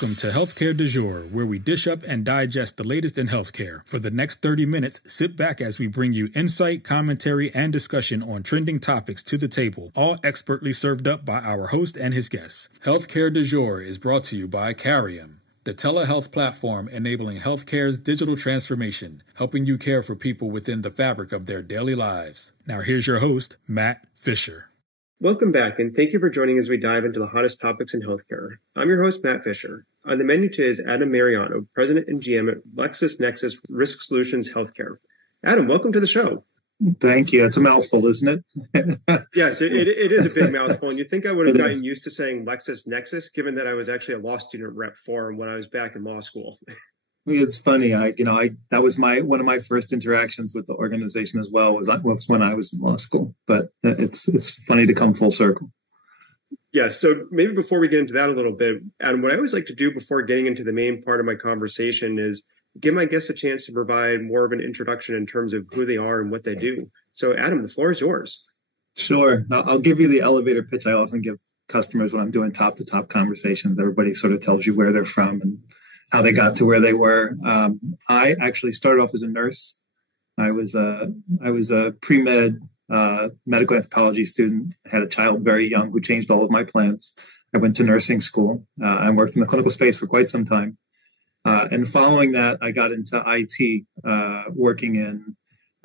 Welcome to Healthcare du Jour, where we dish up and digest the latest in healthcare. For the next 30 minutes, sit back as we bring you insight, commentary, and discussion on trending topics to the table, all expertly served up by our host and his guests. Healthcare du Jour is brought to you by Carium, the telehealth platform enabling healthcare's digital transformation, helping you care for people within the fabric of their daily lives. Now here's your host, Matt Fisher. Welcome back, and thank you for joining as we dive into the hottest topics in healthcare. I'm your host, Matt Fisher. On the menu today is Adam Mariano, President and GM at LexisNexis Risk Solutions Healthcare. Adam, welcome to the show. Thank you. It's a mouthful, isn't it? Yes, it is a big mouthful. And you'd think I would have gotten used to saying LexisNexis, given that I was actually a law student rep for them when I was back in law school. It's funny. That was one of my first interactions with the organization as well. Was when I was in law school. But it's funny to come full circle. Yes. So maybe before we get into that a little bit, Adam, what I always like to do before getting into the main part of my conversation is give my guests a chance to provide more of an introduction in terms of who they are and what they do. So, Adam, the floor is yours. Sure. I'll give you the elevator pitch I often give customers when I'm doing top-to-top conversations. Everybody sort of tells you where they're from and how they got to where they were. I actually started off as a nurse. I was a pre-med medical anthropology student. I had a child very young who changed all of my plans. I went to nursing school and worked in the clinical space for quite some time. And following that, I got into IT, working in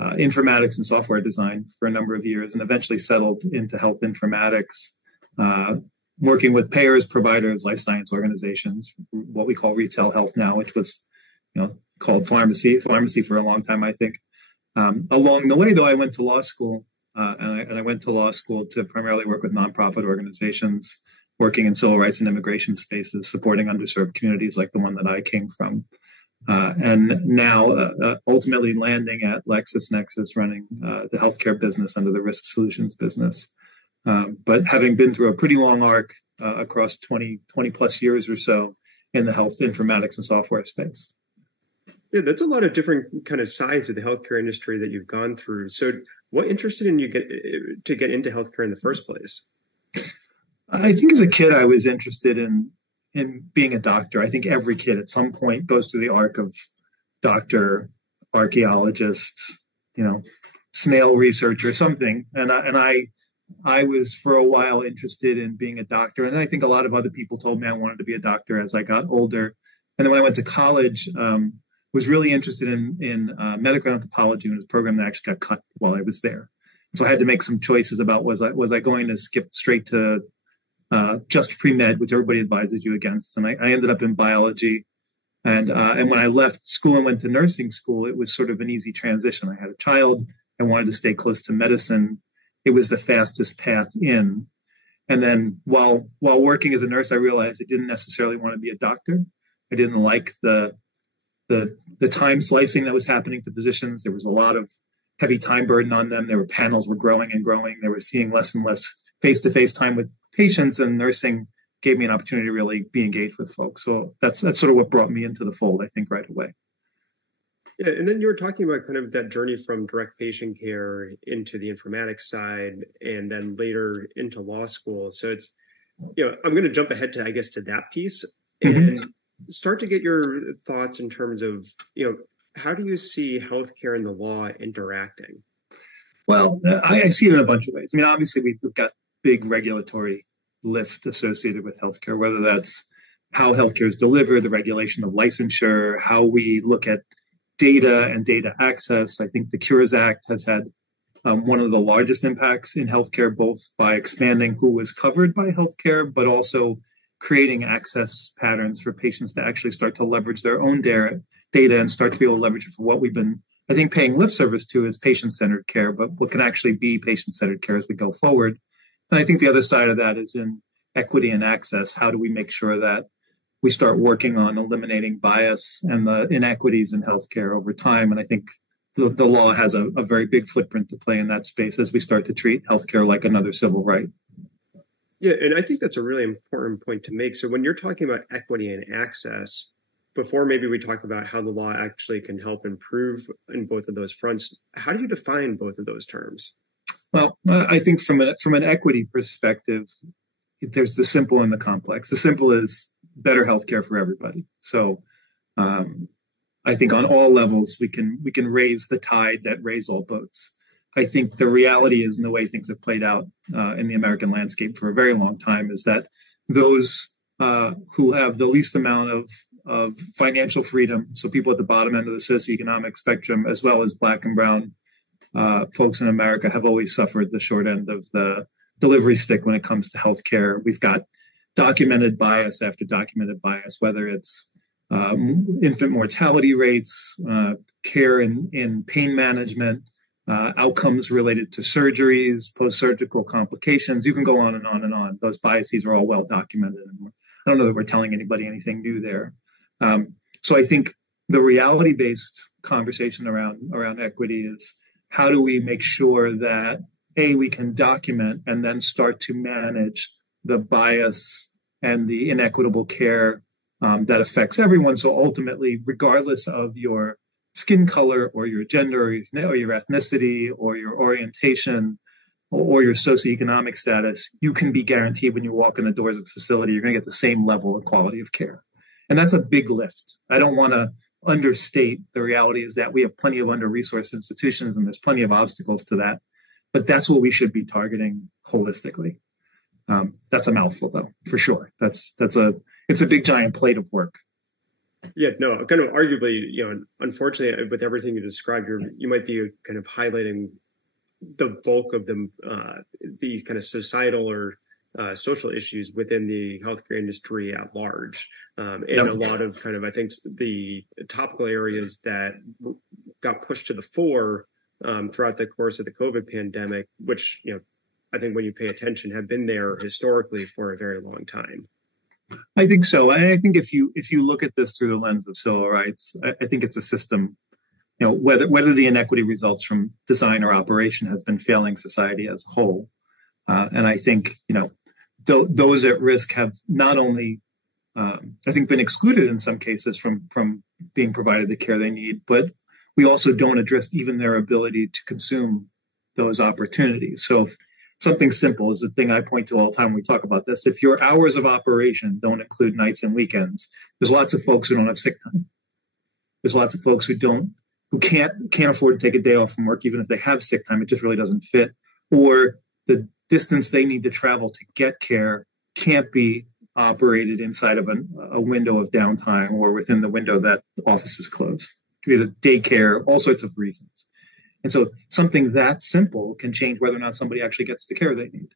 informatics and software design for a number of years, and eventually settled into health informatics, working with payers, providers, life science organizations, what we call retail health now, which was, called pharmacy for a long time, I think. Along the way, though, I went to law school, and I went to law school to primarily work with nonprofit organizations, working in civil rights and immigration spaces, supporting underserved communities like the one that I came from. And now ultimately landing at LexisNexis, running the healthcare business under the Risk Solutions business. But having been through a pretty long arc across 20 plus years or so in the health informatics and software space. Yeah, that's a lot of different kind of sides of the healthcare industry that you've gone through. So what interested in you to get into healthcare in the first place? I think as a kid, I was interested in being a doctor. I think every kid at some point goes through the arc of doctor, archaeologist, snail researcher, something. And I was for a while interested in being a doctor. And I think a lot of other people told me I wanted to be a doctor as I got older. And then when I went to college, was really interested in medical anthropology, and it was a program that actually got cut while I was there. So I had to make some choices about was I going to skip straight to just pre-med, which everybody advises you against. And I ended up in biology. And when I left school and went to nursing school, it was sort of an easy transition. I had a child. I wanted to stay close to medicine. It was the fastest path in. And then while working as a nurse, I realized I didn't necessarily want to be a doctor. I didn't like the time slicing that was happening to physicians. There was a lot of heavy time burden on them. Panels were growing and growing. They were seeing less and less face-to-face time with patients, and nursing gave me an opportunity to really be engaged with folks. So that's sort of what brought me into the fold, I think, right away. Yeah, and then you were talking about kind of that journey from direct patient care into the informatics side, and then later into law school. So it's, I'm going to jump ahead to that piece and start to get your thoughts in terms of, how do you see healthcare and the law interacting? Well, I see it in a bunch of ways. I mean, obviously we've got big regulatory lift associated with healthcare, whether that's how healthcare is delivered, the regulation of licensure, how we look at data and data access. I think the Cures Act has had one of the largest impacts in healthcare, both by expanding who was covered by healthcare, but also creating access patterns for patients to actually start to leverage their own data and start to be able to leverage it for what we've been, I think, paying lip service to is patient-centered care, but what can actually be patient-centered care as we go forward. And I think the other side of that is in equity and access. How do we make sure that we start working on eliminating bias and the inequities in healthcare over time? And I think the law has a very big footprint to play in that space as we start to treat healthcare like another civil right. Yeah, and I think that's a really important point to make. So when you're talking about equity and access, before maybe we talk about how the law actually can help improve in both of those fronts, how do you define both of those terms? Well, I think from an equity perspective, there's the simple and the complex. The simple is better healthcare for everybody. So I think on all levels we can raise the tide that raise all boats. I think the reality is, and the way things have played out in the American landscape for a very long time, is that those who have the least amount of financial freedom, so people at the bottom end of the socioeconomic spectrum, as well as Black and brown folks in America, have always suffered the short end of the delivery stick when it comes to healthcare. We've got documented bias after documented bias, whether it's infant mortality rates, care in pain management, outcomes related to surgeries, post-surgical complications. You can go on and on and on. Those biases are all well documented. And I don't know that we're telling anybody anything new there. So I think the reality-based conversation around equity is, how do we make sure that, A, we can document and then start to manage the bias and the inequitable care that affects everyone. So ultimately, regardless of your skin color or your gender or your ethnicity or your orientation or your socioeconomic status, you can be guaranteed when you walk in the doors of a facility, you're going to get the same level of quality of care. And that's a big lift. I don't want to understate the reality is that we have plenty of under-resourced institutions and there's plenty of obstacles to that. But that's what we should be targeting holistically. That's a mouthful, though, for sure. It's a big giant plate of work. Yeah, no, kind of arguably, unfortunately, with everything you described, you might be kind of highlighting the bulk of the kind of societal or social issues within the healthcare industry at large. And a lot of kind of, I think, the topical areas that got pushed to the fore throughout the course of the COVID pandemic, which, I think when you pay attention, have been there historically for a very long time. I think so. And I think if you look at this through the lens of civil rights, I think it's a system, whether the inequity results from design or operation has been failing society as a whole. And I think, those at risk have not only, I think, been excluded in some cases from being provided the care they need, but we also don't address even their ability to consume those opportunities. So something simple is the thing I point to all the time when we talk about this. If your hours of operation don't include nights and weekends, there's lots of folks who don't have sick time. There's lots of folks who can't afford to take a day off from work, even if they have sick time. It just really doesn't fit. Or the distance they need to travel to get care can't be operated inside of a window of downtime or within the window that the office is closed. It could be the daycare, all sorts of reasons. And so something that simple can change whether or not somebody actually gets the care they need.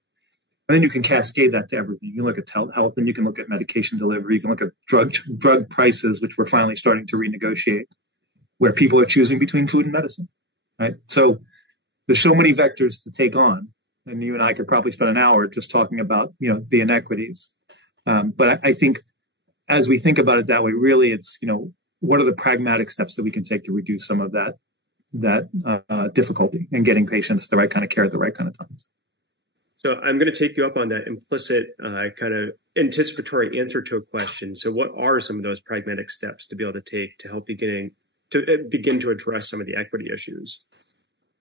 And then you can cascade that to everything. You can look at telehealth, and you can look at medication delivery. You can look at drug prices, which we're finally starting to renegotiate, where people are choosing between food and medicine, right? So there's so many vectors to take on. And you and I could probably spend an hour just talking about, the inequities. But I think as we think about it that way, really it's, what are the pragmatic steps that we can take to reduce some of that difficulty in getting patients the right kind of care at the right kind of times. So I'm going to take you up on that implicit kind of anticipatory answer to a question. So what are some of those pragmatic steps to be able to take to help begin to address some of the equity issues?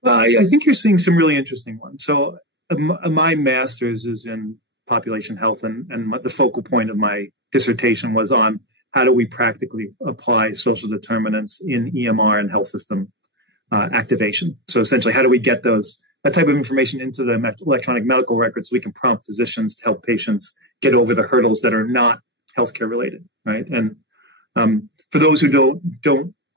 I think you're seeing some really interesting ones. So my master's is in population health, and the focal point of my dissertation was on how do we practically apply social determinants in EMR and health system activation. So essentially, how do we get that type of information into the electronic medical records so we can prompt physicians to help patients get over the hurdles that are not healthcare related, right? And for those who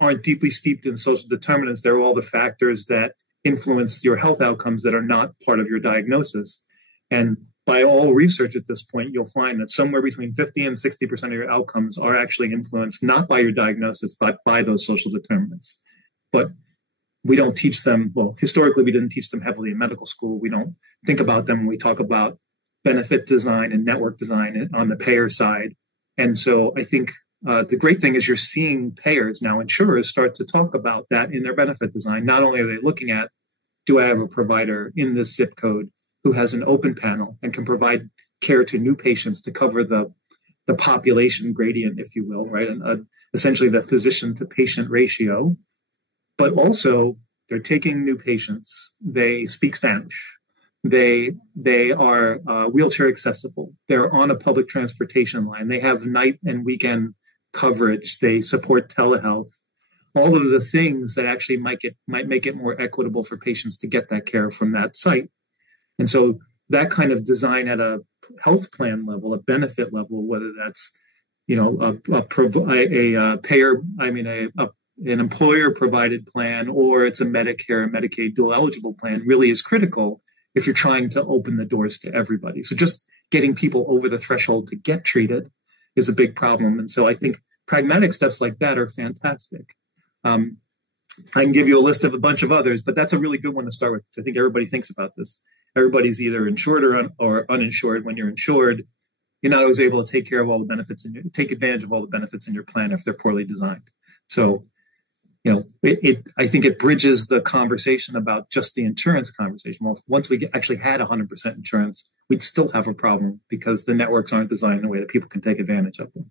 aren't deeply steeped in social determinants, there are all the factors that influence your health outcomes that are not part of your diagnosis. And by all research at this point, you'll find that somewhere between 50 and 60% of your outcomes are actually influenced not by your diagnosis, but by those social determinants. But we don't teach them, well, historically, we didn't teach them heavily in medical school. We don't think about them when we talk about benefit design and network design on the payer side. And so I think the great thing is you're seeing payers now, insurers, start to talk about that in their benefit design. Not only are they looking at, do I have a provider in this zip code who has an open panel and can provide care to new patients to cover the population gradient, if you will, right? And essentially the physician to patient ratio. But also, they're taking new patients. They speak Spanish. They are wheelchair accessible. They're on a public transportation line. They have night and weekend coverage. They support telehealth. All of the things that actually might make it more equitable for patients to get that care from that site. And so that kind of design at a health plan level, a benefit level, whether that's an employer provided plan, or it's a Medicare or Medicaid dual eligible plan, really is critical if you're trying to open the doors to everybody. So just getting people over the threshold to get treated is a big problem. And so I think pragmatic steps like that are fantastic. I can give you a list of a bunch of others, but that's a really good one to start with. I think everybody thinks about this. Everybody's either insured or uninsured. When you're insured, you're not always able to take care of all the benefits and take advantage of all the benefits in your plan if they're poorly designed. So, I think it bridges the conversation about just the insurance conversation. Well, once we actually had 100% insurance, we'd still have a problem because the networks aren't designed in a way that people can take advantage of them.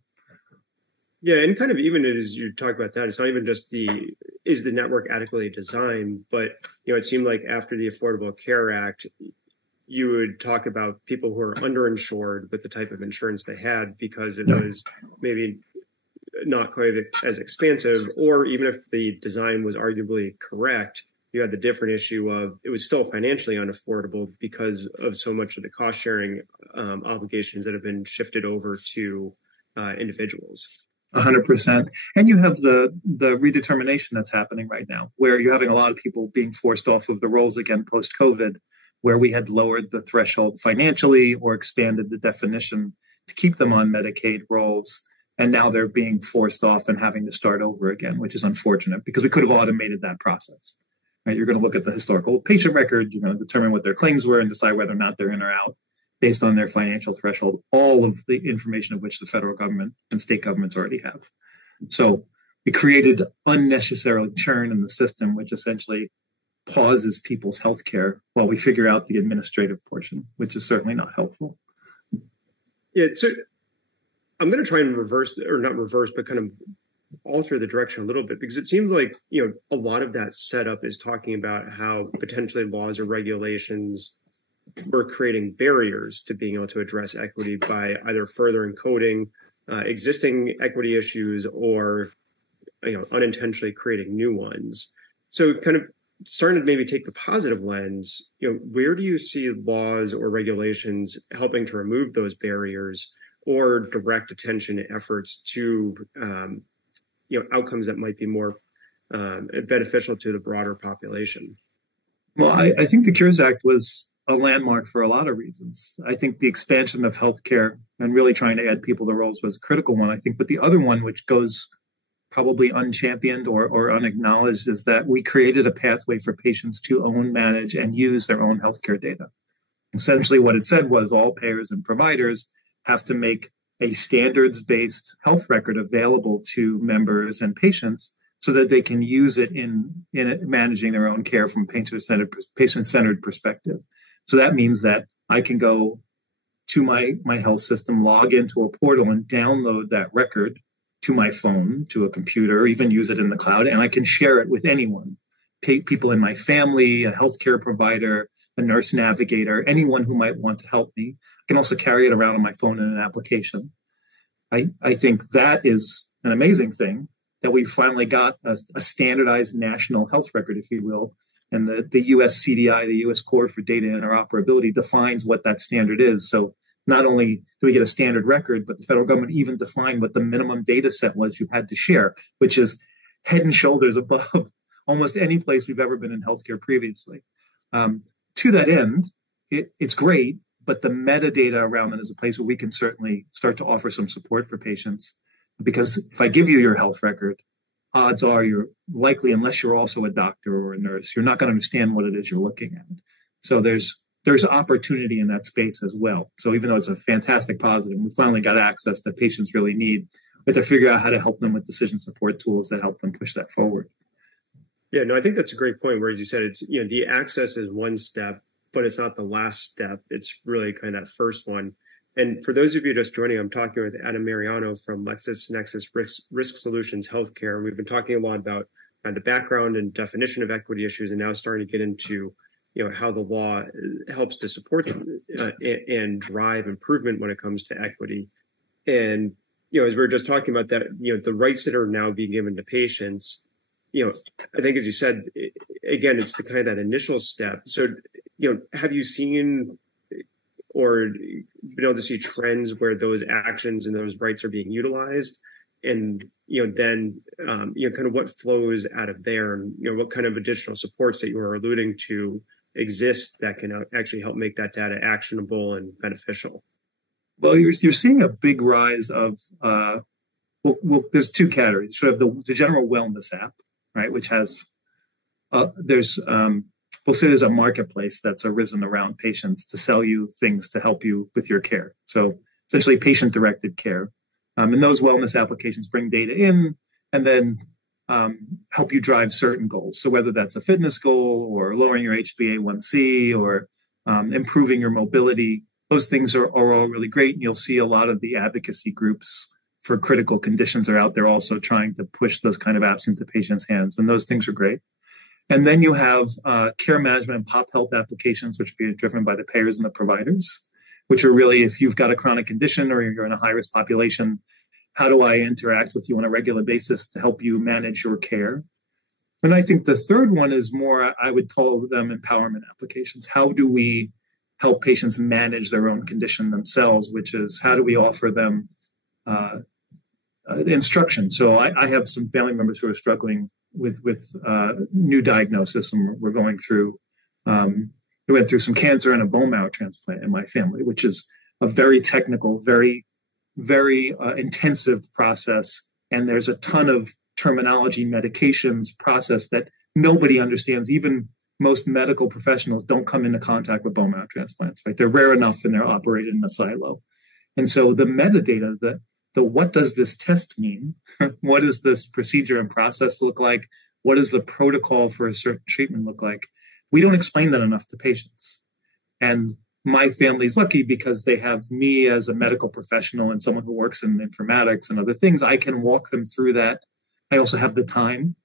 Yeah, and kind of even as you talk about that, it's not even just is the network adequately designed, but it seemed like after the Affordable Care Act, you would talk about people who are underinsured with the type of insurance they had because it was maybe not quite as expansive, or even if the design was arguably correct, you had the different issue of it was still financially unaffordable because of so much of the cost sharing obligations that have been shifted over to individuals. 100%. And you have the redetermination that's happening right now, where you're having a lot of people being forced off of the rolls again post-COVID, where we had lowered the threshold financially or expanded the definition to keep them on Medicaid rolls. And now they're being forced off and having to start over again, which is unfortunate because we could have automated that process. Right? You're going to look at the historical patient record, you're going to determine what their claims were and decide whether or not they're in or out based on their financial threshold, all of the information of which the federal government and state governments already have. So it created unnecessary churn in the system, which essentially pauses people's health care while we figure out the administrative portion, which is certainly not helpful. Yeah, so I'm going to try and but kind of alter the direction a little bit, because it seems like, a lot of that setup is talking about how potentially laws or regulations were creating barriers to being able to address equity by either further encoding existing equity issues or, unintentionally creating new ones. So kind of starting to maybe take the positive lens, where do you see laws or regulations helping to remove those barriers or direct attention and efforts to, outcomes that might be more beneficial to the broader population? Well, I think the Cures Act was a landmark for a lot of reasons. I think the expansion of healthcare and really trying to add people to roles was a critical one, I think. But the other one, which goes probably unchampioned or unacknowledged, is that we created a pathway for patients to own, manage, and use their own healthcare data. Essentially, what it said was all payers and providers have to make a standards-based health record available to members and patients so that they can use it in managing their own care from a patient-centered perspective. So that means that I can go to my health system, log into a portal, and download that record to my phone, to a computer, or even use it in the cloud, and I can share it with anyone, people in my family, a healthcare provider, a nurse navigator, anyone who might want to help me. I can also carry it around on my phone in an application. I think that is an amazing thing, that we finally got a standardized national health record, if you will. And the US CDI, the US Core for Data Interoperability, defines what that standard is. So not only do we get a standard record, but the federal government even defined what the minimum data set was you had to share, which is head and shoulders above almost any place we've ever been in healthcare previously. To that end, it's great, but the metadata around it is a place where we can certainly start to offer some support for patients. Because if I give you your health record, odds are you're likely, unless you're also a doctor or a nurse, you're not going to understand what it is you're looking at. So there's opportunity in that space as well. So even though it's a fantastic positive, we finally got access that patients really need, we have to figure out how to help them with decision support tools that help them push that forward. Yeah, no, I think that's a great point where, as you said, it's, the access is one step, but it's not the last step. It's really kind of that first one. And for those of you just joining, I'm talking with Adam Mariano from LexisNexis Risk Solutions Healthcare. We've been talking a lot about the background and definition of equity issues, and now starting to get into how the law helps to support and drive improvement when it comes to equity. And, as we were just talking about that, the rights that are now being given to patients, I think, as you said, again, it's the kind of that initial step. So, have you seen or been able to see trends where those actions and those rights are being utilized? And, then, kind of what flows out of there, and, what kind of additional supports that you were alluding to exist that can actually help make that data actionable and beneficial? Well, you're seeing a big rise of, there's two categories. You have the general wellness app, right, which has, we'll say there's a marketplace that's arisen around patients to sell you things to help you with your care. So essentially patient-directed care. And those wellness applications bring data in and then help you drive certain goals. So whether that's a fitness goal or lowering your HbA1c or improving your mobility, those things are all really great. And you'll see a lot of the advocacy groups for critical conditions are out there also trying to push those kind of apps into patients' hands. And those things are great. And then you have care management and pop health applications, which are being driven by the payers and the providers, which are really, if you've got a chronic condition or you're in a high-risk population, how do I interact with you on a regular basis to help you manage your care? And I think the third one is more, I would call them empowerment applications. How do we help patients manage their own condition themselves, which is how do we offer them instruction? So I have some family members who are struggling with new diagnosis, and we're going through, we went through some cancer and a bone marrow transplant in my family, which is a very technical, very, very intensive process. And there's a ton of terminology, medications, process that nobody understands. Even most medical professionals don't come into contact with bone marrow transplants, right? They're rare enough and they're operated in a silo. And so the metadata, the what does this test mean? What does this procedure and process look like? What does the protocol for a certain treatment look like? We don't explain that enough to patients. And my family's lucky because they have me as a medical professional and someone who works in informatics and other things. I can walk them through that. I also have the time.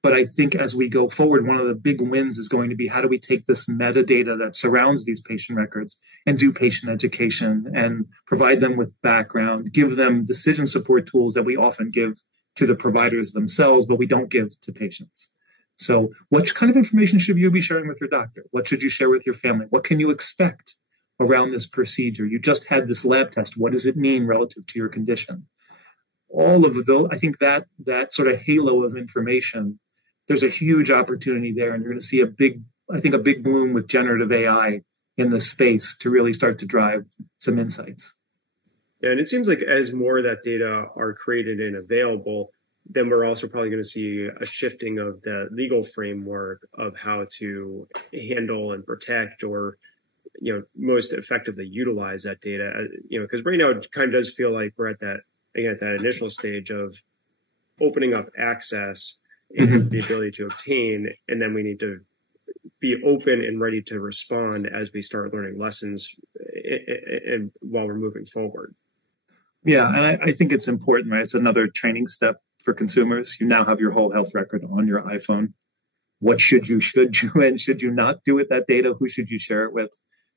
But I think as we go forward, one of the big wins is going to be how do we take this metadata that surrounds these patient records and do patient education and provide them with background, give them decision support tools that we often give to the providers themselves, but we don't give to patients. So what kind of information should you be sharing with your doctor? What should you share with your family? What can you expect around this procedure? You just had this lab test. What does it mean relative to your condition? All of those, I think that sort of halo of information, there's a huge opportunity there, and you're going to see a big bloom with generative AI in the space to really start to drive some insights. Yeah, and it seems like as more of that data are created and available, then we're also probably going to see a shifting of the legal framework of how to handle and protect or, most effectively utilize that data. Because right now it kind of does feel like we're at that initial stage of opening up access and the ability to obtain, and then we need to be open and ready to respond as we start learning lessons and while we're moving forward. Yeah, and I think it's important, right? It's another training step for consumers. You now have your whole health record on your iPhone. What should you and should you not do with that data? Who should you share it with?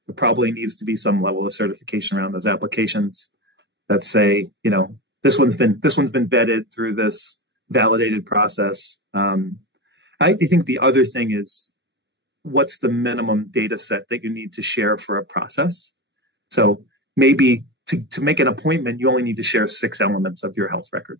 There probably needs to be some level of certification around those applications that say, this one's been vetted through this validated process. I think the other thing is, what's the minimum data set that you need to share for a process? So maybe to make an appointment, you only need to share 6 elements of your health record,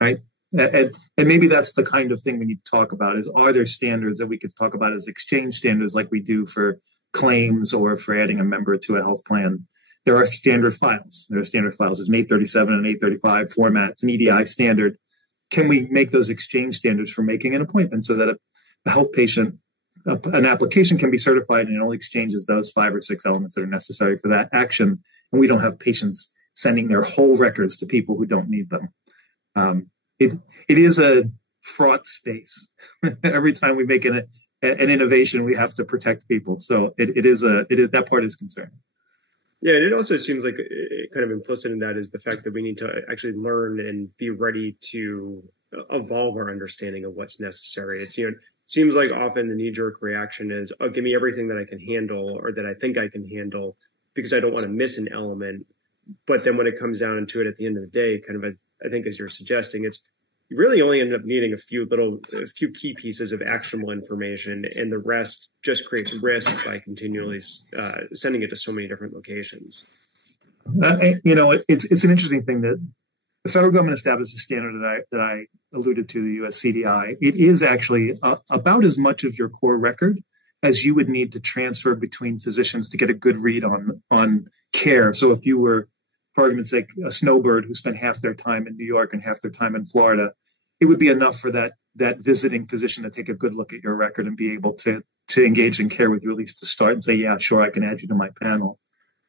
right? And maybe that's the kind of thing we need to talk about is, are there standards that we could talk about as exchange standards like we do for claims or for adding a member to a health plan? There are standard files. There's an 837 and 835 format. It's an EDI standard. Can we make those exchange standards for making an appointment so that a health patient, an application can be certified and it only exchanges those 5 or 6 elements that are necessary for that action, and we don't have patients sending their whole records to people who don't need them. It is a fraught space. Every time we make an innovation, we have to protect people. So it is that part is concerning. Yeah, and it also seems like kind of implicit in that is the fact that we need to actually learn and be ready to evolve our understanding of what's necessary. It's, seems like often the knee-jerk reaction is, oh, give me everything that I can handle or that I think I can handle because I don't want to miss an element. But then when it comes down to it at the end of the day, kind of, I think as you're suggesting, it's you really only end up needing a few key pieces of actionable information, and the rest just creates risk by continually sending it to so many different locations. It's an interesting thing that the federal government established a standard that I alluded to, the U.S. CDI. It is actually about as much of your core record as you would need to transfer between physicians to get a good read on care. So if you were, for argument's sake, a snowbird who spent half their time in New York and half their time in Florida, it would be enough for that visiting physician to take a good look at your record and be able to engage in care with you, at least to start and say, yeah, sure, I can add you to my panel.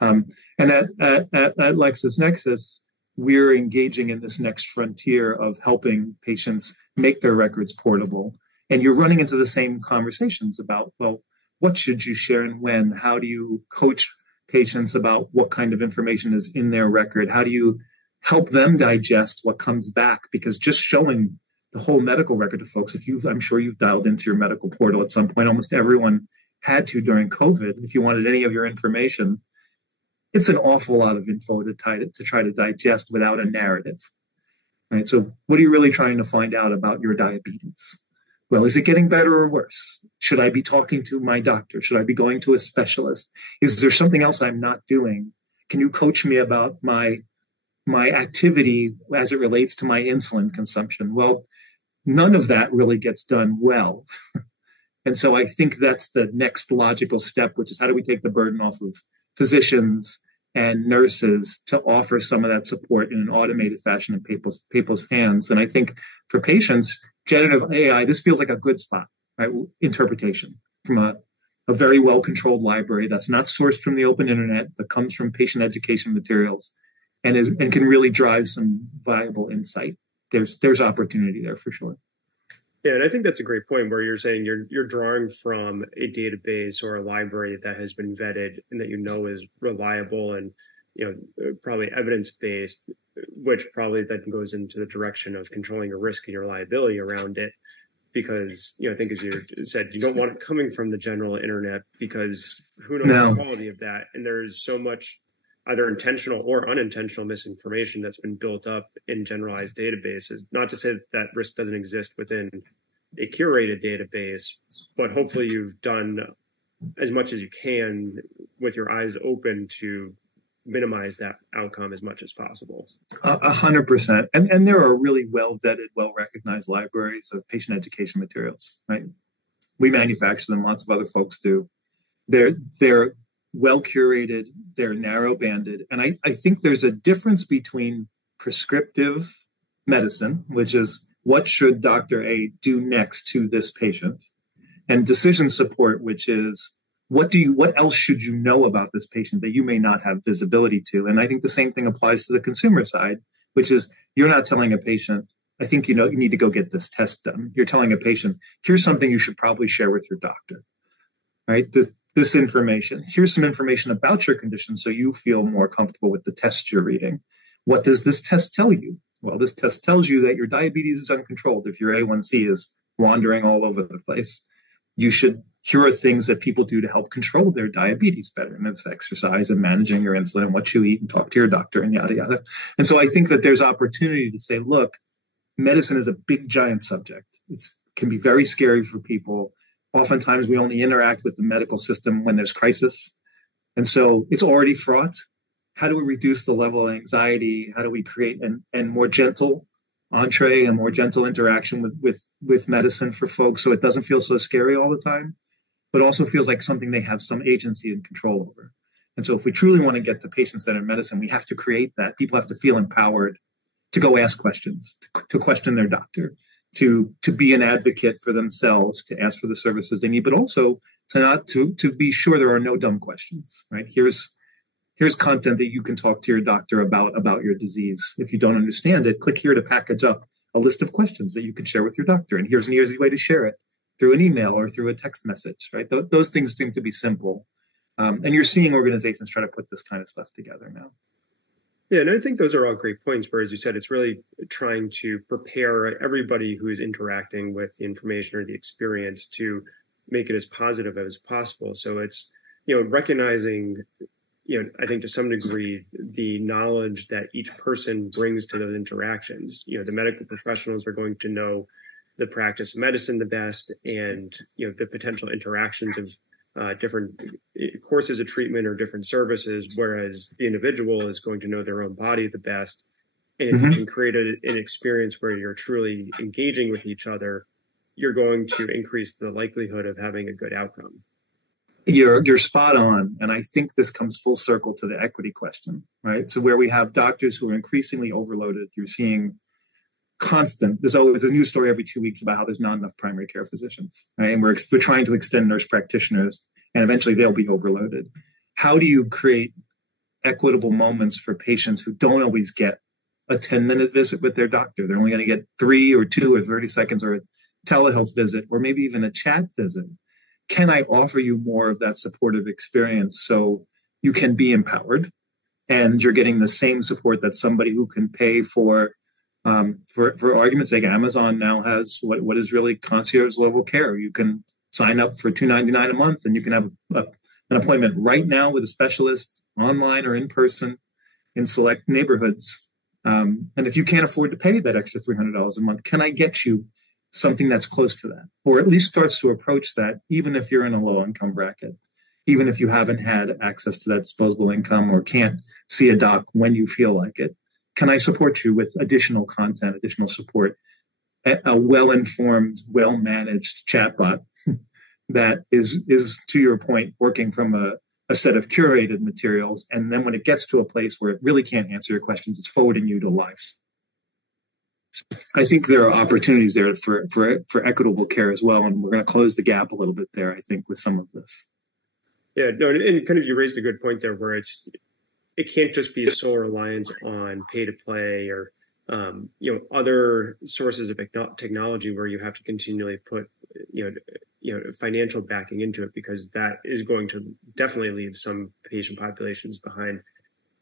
And at LexisNexis, we're engaging in this next frontier of helping patients make their records portable. And you're running into the same conversations about, well, what should you share and when? How do you coach patients about what kind of information is in their record? How do you help them digest what comes back? Because just showing the whole medical record to folks, I'm sure you've dialed into your medical portal at some point. Almost everyone had to during COVID. If you wanted any of your information, it's an awful lot of info to try to digest without a narrative, right? So what are you really trying to find out about your diabetes? Well, is it getting better or worse? Should I be talking to my doctor? Should I be going to a specialist? Is there something else I'm not doing? Can you coach me about my activity as it relates to my insulin consumption? Well, none of that really gets done well. And so I think that's the next logical step, which is how do we take the burden off of physicians and nurses to offer some of that support in an automated fashion in people's hands. And I think for patients, generative AI, this feels like a good spot, right? Interpretation from a very well-controlled library that's not sourced from the open internet, but comes from patient education materials and can really drive some viable insight. There's opportunity there for sure. Yeah, and I think that's a great point where you're saying you're drawing from a database or a library that has been vetted and that is reliable and probably evidence-based, which probably then goes into the direction of controlling your risk and your liability around it. Because I think as you said, you don't want it coming from the general internet because who knows the quality of that, and there's so much either intentional or unintentional misinformation that's been built up in generalized databases. Not to say that risk doesn't exist within a curated database, but hopefully you've done as much as you can with your eyes open to minimize that outcome as much as possible. 100%. And there are really well-vetted, well-recognized libraries of patient education materials, right? We manufacture them. Lots of other folks do. They're well curated, they're narrow banded. And I think there's a difference between prescriptive medicine, which is what should Dr. A do next to this patient, and decision support, which is what else should you know about this patient that you may not have visibility to? And I think the same thing applies to the consumer side, which is you're not telling a patient, I think you need to go get this test done. You're telling a patient, here's something you should probably share with your doctor, right? This information. Here's some information about your condition so you feel more comfortable with the test you're reading. What does this test tell you? Well, this test tells you that your diabetes is uncontrolled. If your A1C is wandering all over the place, here are things that people do to help control their diabetes better. And it's exercise and managing your insulin and what you eat and talk to your doctor and yada, yada. And so I think that there's opportunity to say, look, medicine is a big, giant subject. It can be very scary for people. Oftentimes we only interact with the medical system when there's crisis. And so it's already fraught. How do we reduce the level of anxiety? How do we create a more gentle entree, a more gentle interaction with medicine for folks so it doesn't feel so scary all the time, but also feels like something they have some agency and control over. And so if we truly want to get to patient-centered medicine, we have to create that. People have to feel empowered to go ask questions, to question their doctor, to be an advocate for themselves, to ask for the services they need, but also to be sure there are no dumb questions, right? Here's content that you can talk to your doctor about your disease. If you don't understand it, click here to package up a list of questions that you can share with your doctor. And here's an easy way to share it through an email or through a text message, right? Those things seem to be simple. And you're seeing organizations try to put this kind of stuff together now. Yeah, and I think those are all great points where, as you said, it's really trying to prepare everybody who is interacting with the information or the experience to make it as positive as possible. So it's, recognizing, I think to some degree, the knowledge that each person brings to those interactions. The medical professionals are going to know the practice of medicine the best, and, the potential interactions of different courses of treatment or different services, whereas the individual is going to know their own body the best. And if you can create an experience where you're truly engaging with each other, you're going to increase the likelihood of having a good outcome. You're spot on. And I think this comes full circle to the equity question, right? So where we have doctors who are increasingly overloaded, you're seeing there's always a news story every 2 weeks about how there's not enough primary care physicians, right? And we're trying to extend nurse practitioners, and eventually they'll be overloaded. How do you create equitable moments for patients who don't always get a 10-minute visit with their doctor? They're only going to get 3 or 2 or 30 seconds, or a telehealth visit, or maybe even a chat visit. Can I offer you more of that supportive experience so you can be empowered and you're getting the same support that somebody who can pay for argument's sake, Amazon now has what is really concierge level care. You can sign up for $2.99 a month, and you can have an appointment right now with a specialist, online or in person, in select neighborhoods. And if you can't afford to pay that extra $300 a month, can I get you something that's close to that, or at least starts to approach that, even if you're in a low income bracket, even if you haven't had access to that disposable income or can't see a doc when you feel like it? Can I support you with additional content, additional support, a well-informed, well-managed chatbot that is, to your point, working from a set of curated materials. And then when it gets to a place where it really can't answer your questions, it's forwarding you to live. I think there are opportunities there for equitable care as well. And we're going to close the gap a little bit there, I think, with some of this. Yeah, no, and kind of you raised a good point there where it can't just be a sole reliance on pay to play or, other sources of technology where you have to continually put, financial backing into it, because that is going to definitely leave some patient populations behind.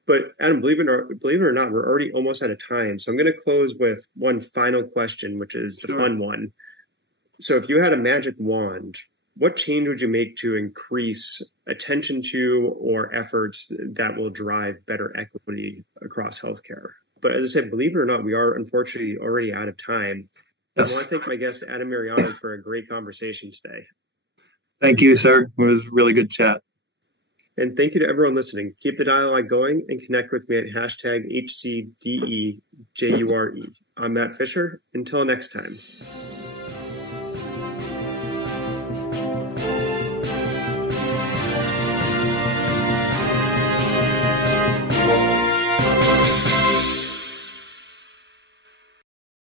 But Adam, believe it or not, we're already almost out of time. So I'm going to close with one final question, which is the fun one. So if you had a magic wand, what change would you make to increase attention to or efforts that will drive better equity across healthcare? But as I said, believe it or not, we are unfortunately already out of time. Yes. I want to thank my guest, Adam Mariano, for a great conversation today. Thank you, sir. It was a really good chat. And thank you to everyone listening. Keep the dialogue going and connect with me at #HCDEJURE. I'm Matt Fisher. Until next time.